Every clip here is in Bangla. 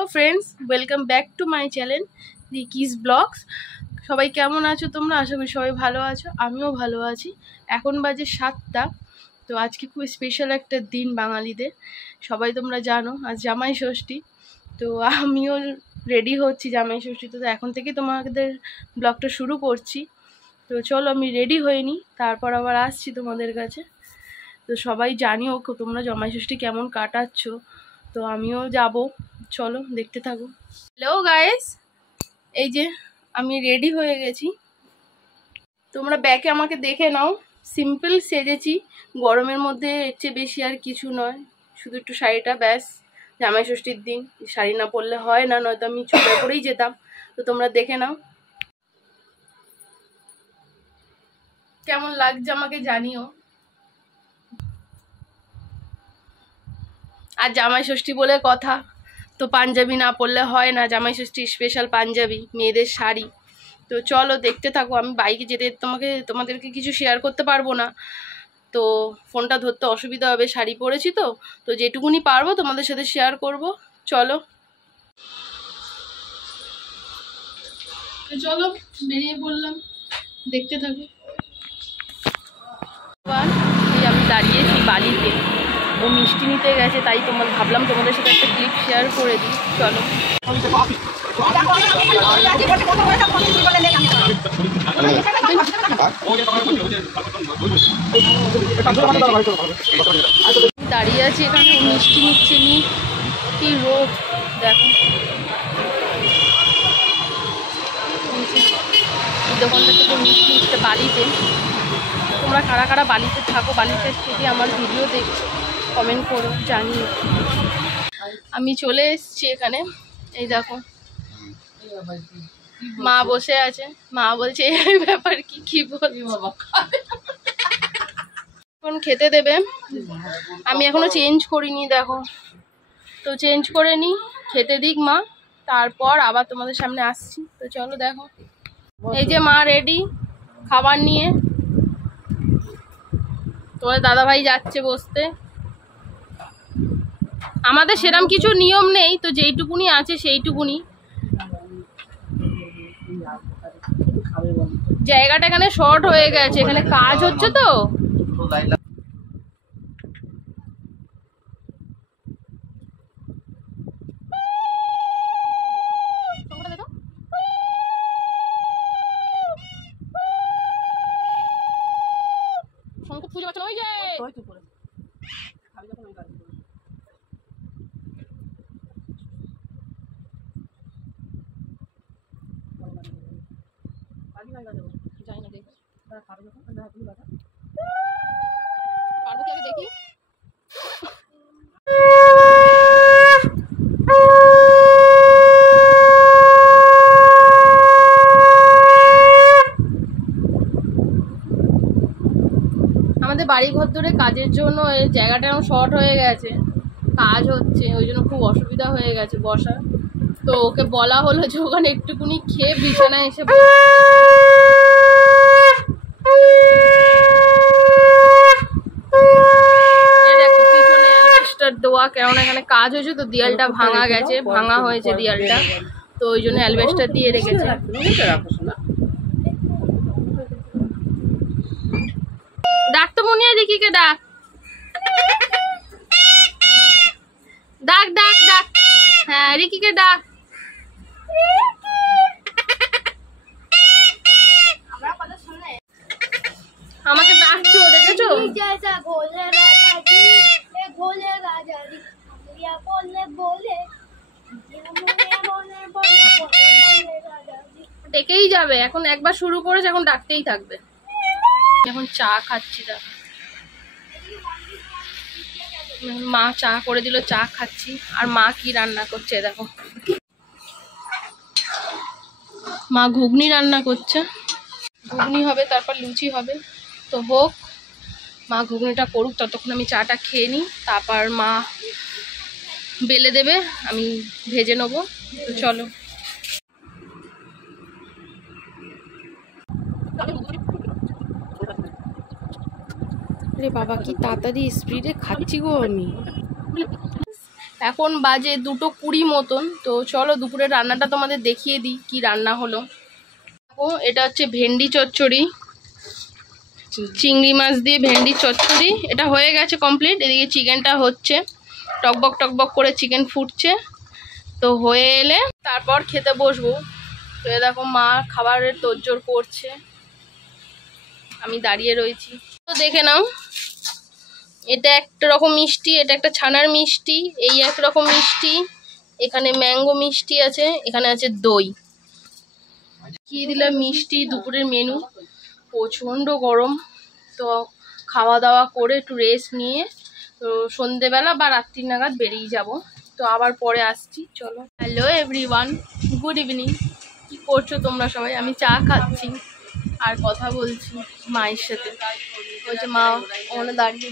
Hello friends, welcome back to my channel Riki's blogs. সবাই কেমন আছো তোমরা? আশা করি সবাই ভালো আছো, আমিও ভালো আছি। এখন বাজে 7টা। তো আজকে খুব স্পেশাল একটা দিন বাঙালিদের, সবাই তোমরা জানো আজ জামাই ষষ্ঠী। তো আমিও রেডি হচ্ছি জামাই ষষ্ঠীতে, তো এখন থেকে তোমাদের ব্লগটা শুরু করছি। তো চলো আমি রেডি হয়ে নিই, তারপর আবার আসছি তোমাদের কাছে। তো সবাই জানিও তোমরা জামাই ষষ্ঠী কেমন কাটাচ্ছ, তো আমিও যাব, চলো দেখতে থাকো। হ্যালো গাইস, এই যে আমি রেডি হয়ে গেছি, তোমরা ব্যাকে আমাকে দেখে নাও। সিম্পল সেজেছি, গরমের মধ্যে এর চেয়ে বেশি আর কিছু নয়, শুধু একটু শাড়িটা, ব্যাস। জামাই ষষ্ঠীর দিন শাড়ি না পরলে হয় না, নয়তো আমি চুড়িদার পরেই যেতাম। তো তোমরা দেখে নাও কেমন লাগছে আমাকে জানিও। আর জামাই ষষ্ঠী বলে কথা, তো পাঞ্জাবি না পরলে হয় না, জামাই ষষ্ঠী স্পেশাল পাঞ্জাবি, মেয়েদের শাড়ি। তো চলো দেখতে থাকো। আমি বাইকে যেতে তোমাদেরকে কিছু শেয়ার করতে পারবো না, তো ফোনটা ধরতে অসুবিধা হবে, শাড়ি পরেছি তো। তো যেটুকুনি পারবো তোমাদের সাথে শেয়ার করব। চলো চলো বেরিয়ে পড়লাম, দেখতে থাকো। এই আমি দাঁড়িয়েছি বালিতে, ও মিষ্টি নিতে গেছে, তাই ভাবলাম তোমাদের সাথে একটা ক্লিপ শেয়ার করে দিই। চলো দাঁড়িয়ে আছি এখানে, মিষ্টি নিচ্ছে নি, কি রোদ দেখো। দোকানটা থেকে মিষ্টি নিচ্ছে বালিতে। তোমরা কারা কারা বালিতে থাকো, বালিতে থেকে আমার ভিডিও দেখছো, কমেন্ট করো, জানিও। আমি চলে এসেছি এখানে, এই দেখো মা বসে আছে। মা বলছে এই ব্যাপার কি বলছি এখন খেতে দেবে। আমি এখনো চেঞ্জ করিনি, দেখো। তো চেঞ্জ করে নি, খেতে দিক মা, তারপর আবার তোমাদের সামনে আসছি। তো চলো দেখো, এই যে মা রেডি খাবার নিয়ে, তোমাদের দাদাভাই যাচ্ছে বসতে। আমাদের সেরকম কিছু নিয়ম নেই, তো যেইটুকুনি আছে সেইটুকুনি। জায়গাটা এখানে শর্ট হয়ে গেছে, এখানে কাজ হচ্ছে তো। খুঁজে পাচ্ছ না, ওই যে পারবো কি আগে দেখি। আমাদের বাড়ি ঘর ধরে কাজের জন্য এই জায়গাটা এখন শর্ট হয়ে গেছে, কাজ হচ্ছে, ওই জন্য খুব অসুবিধা হয়ে গেছে বসা। তো ওকে বলা হলো যে ওখানে একটুকুনি খেয়ে বিছানায় এসে দেওয়া, কেননা এখানে কাজ হয়েছে তো দেয়ালটা ভাঙা গেছে, ভাঙা হয়েছে দেয়ালটা, তো ওই জন্য অ্যালবেস্টার দিয়ে রেখেছে। ডাক তো মনে হয় রিকিকে, ডাক ডাক ডাক ডাক, হ্যাঁ রিকিকে ডাক। আমাকে ডাকছো, দেখেছো? ডেকেই যাবে, এখন একবার শুরু করেছে, এখন ডাকতেই থাকবে। এখন চা খাচ্ছি, দেখো মা চা করে দিল, চা খাচ্ছি। আর মা কি রান্না করছে দেখো, মা ঘুগনি রান্না করছে। ঘুগনি হবে, তারপর লুচি হবে। তো হোক, মা ঘুগনিটা করুক, ততক্ষণ আমি চাটা খেয়ে নিই, তারপর মা বেলে দেবে, আমি ভেজে নেবো। তো চলো। আরে বাবা, কি তাড়াতাড়ি স্পিডে খাচ্ছি গো আমি। এখন বাজে 2:20 মতন। তো চলো দুপুরের রান্নাটা তোমাদের দেখিয়ে দিই কি রান্না হলো। ও এটা হচ্ছে ভেন্ডি চচ্চড়ি, চিংড়ি মাছ দিয়ে ভেন্ডি চচ্চড়ি। এটা হয়ে গেছে কমপ্লিট। এদিকে চিকেনটা হচ্ছে, টকবক টকবক করে চিকেন ফুটছে। তো হয়ে এলে তারপর খেতে বসবো। তো এ দেখো মা খাবারের তোড়জোড় করছে, আমি দাঁড়িয়ে রয়েছি। তো দেখে নাও, এটা একটা রকম মিষ্টি, এটা একটা ছানার মিষ্টি, এই এক রকম মিষ্টি, এখানে ম্যাঙ্গো মিষ্টি আছে, এখানে আছে দই। কি দিলাম মিষ্টি। দুপুরের মেনু। প্রচণ্ড গরম, তো খাওয়া দাওয়া করে একটু রেস্ট নিয়ে তো সন্ধেবেলা বা রাত্রি নাগাদ বেরিয়ে যাব। তো আবার পরে আসছি, চলো। Hello everyone, good evening. কি করছো তোমরা সবাই? আমি চা খাচ্ছি আর কথা বলছি মায়ের সাথে। ওই যে মা ওখানে দাঁড়িয়ে।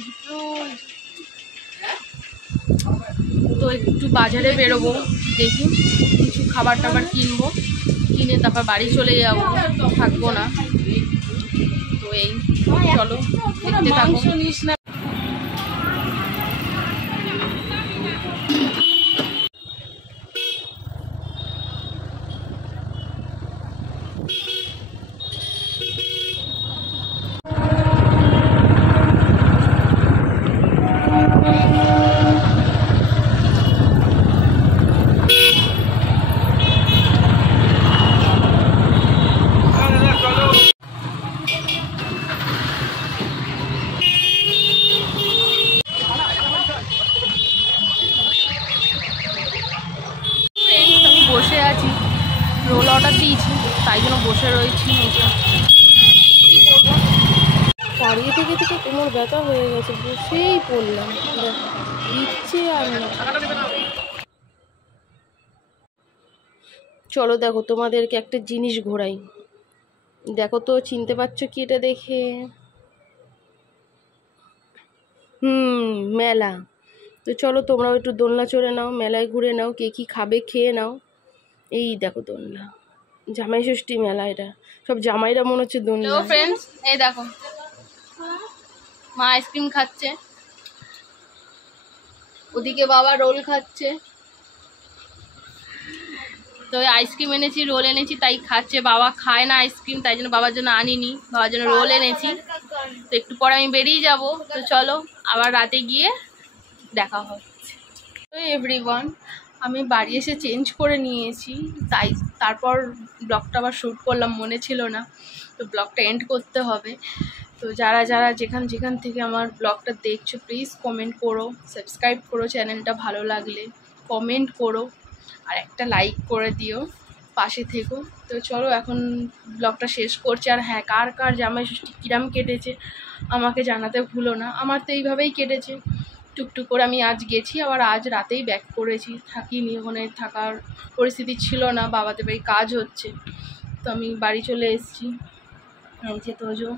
তো একটু বাজারে বেরোবো, দেখি কিছু খাবার টাবার কিনবো, কিনে তারপর বাড়ি চলে যাবো, থাকবো না। তো এই চলো দেখতে থাকো। বসে আছি, রোল অর্ডার দিয়েছি, তাই জন্য বসে রয়েছি নিচে। কি করবো, দাঁড়িয়ে থেকে থেকে কোমর ব্যথা হয়ে গেছে, বসেই পড়লাম। দিচ্ছে আর না। চলো দেখো তোমাদেরকে একটা জিনিস ঘোরাই, দেখো তো চিনতে পারছো কি এটা দেখে? মেলা। তো চলো তোমরাও একটু দোলনা চড়ে নাও, মেলায় ঘুরে নাও, কে কি খাবে খেয়ে নাও। এই দেখো দোলনা, জামাই ষষ্ঠী মেলা, এটা সব জামাইরা মনে হচ্ছে দোলনা। হ্যালো ফ্রেন্ডস, এই দেখো মা আইসক্রিম খাচ্ছে, ওদিকে বাবা রোল খাচ্ছে। তো আইসক্রিম এনেছি, রোল এনেছি, তাই খাচ্ছে। বাবা খায় না আইসক্রিম, তাই জন্য বাবার জন্য আনিনি, বাবার জন্য রোল এনেছি। তো একটু পরে আমি বেরিয়ে যাব। তো চলো আবার রাতে গিয়ে দেখা হচ্ছে। তো এভরিওয়ান, আমি বাড়ি এসে চেঞ্জ করে নিয়েছি, তাই তারপর ব্লগটা আবার শ্যুট করলাম, মনে ছিল না। তো ব্লগটা এন্ড করতে হবে। তো যারা যারা যেখান থেকে আমার ব্লগটা দেখছো, প্লিজ কমেন্ট করো, সাবস্ক্রাইব করো চ্যানেলটা, ভালো লাগলে কমেন্ট করো আর একটা লাইক করে দিও, পাশে থেকো। তো চলো এখন ব্লগটা শেষ করছি। আর হ্যাঁ, কার কার জামাই ষষ্ঠী কিরাম কেটেছে আমাকে জানাতে ভুলো না। আমার তো এইভাবেই কেটেছে, টুকটুক করে। আমি আজ গেছি, আবার আজ রাতেই ব্যাক করেছি, থাকিনি, ওখানে থাকার পরিস্থিতি ছিল না, বাবাদের বাড়ি কাজ হচ্ছে। তো আমি বাড়ি চলে এসেছি, এই যে তোজো।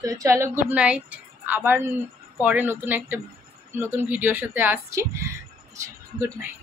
তো চলো, গুড নাইট। আবার পরে নতুন ভিডিওর সাথে আসছি। Good night.